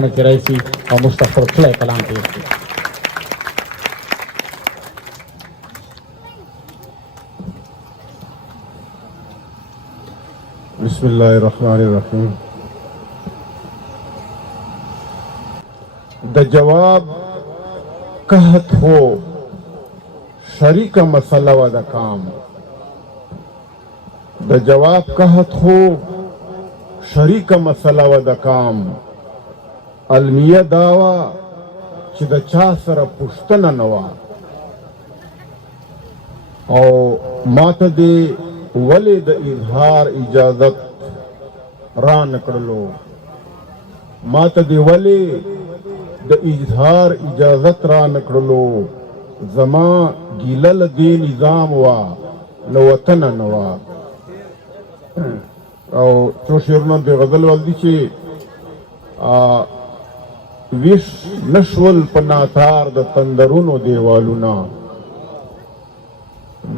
پاڼو کې راشي او موږ ته خپل کلی کلام پېښ کړي. بسم الله الرحمن الرحیم. د جواب قحط ہو شریک مسئلہ و د کام. د جواب قحط ہو شریک مسئلہ و د کام. المیه داوا چې د چا سره پوښتنه نه وه او ماته دې ولې د اظهار اجازت را نه کړلو. ماته دې ولې د اظهار اجازت را نه کړلو. زما ګیله له دې نظام وه له وطنه نه وه. او څو شعرونه د غزل ول دي چې ویش نشول په ناتار د تندرونو دیوالونه.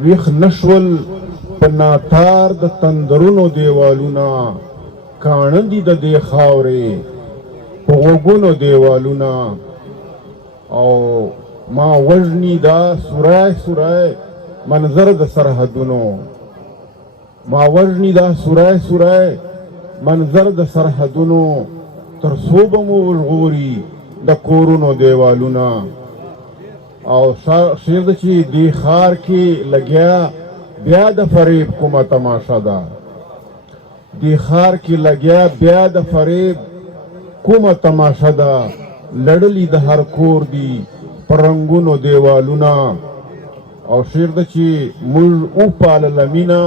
ویښ نشول په ناتار د تندرونو دیوالونه. کاڼه دي د دې خاورې په غوږونو دیوالونه. او ما وژني دا سورای سورای منظر د سرحدونو. ما وژني دا سورای سورای منظر د سرحدونو. تر څو به مو وژغوري د کورونو دیوالونه. او شعر ده چې دې ښار کې لګیا بیا د فریب کومه تماشه ده. دې ښار کې لګیا بیا د فریب کومه تماشه ده. لړلي د هر کور دي په رنګونو دیوالونه. او شعر ده چې موږ وپالله مینه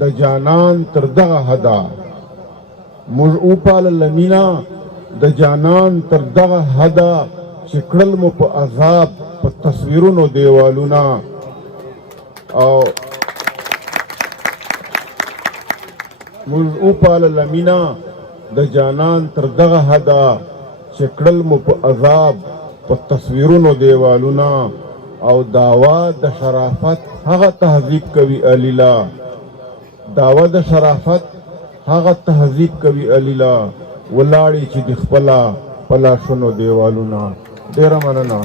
د جانان تر دغه حده. موږ وپالله مینه د جانان تر دغه حده چې کړل مو په عذاب په تصویرونو دیوالونه. او موږ وپالله مینه د جانان تر دغه حده چې کړل مو په عذاب په تصویرونو دیوالونه. او دعوا د شرافت هغه تهذیب کوي علیلا. دعوا د شرافت هغه تهذیب کوي علیلا. ولاړې چې د خپله په لاشونو دیوالونه. ډېره مننه.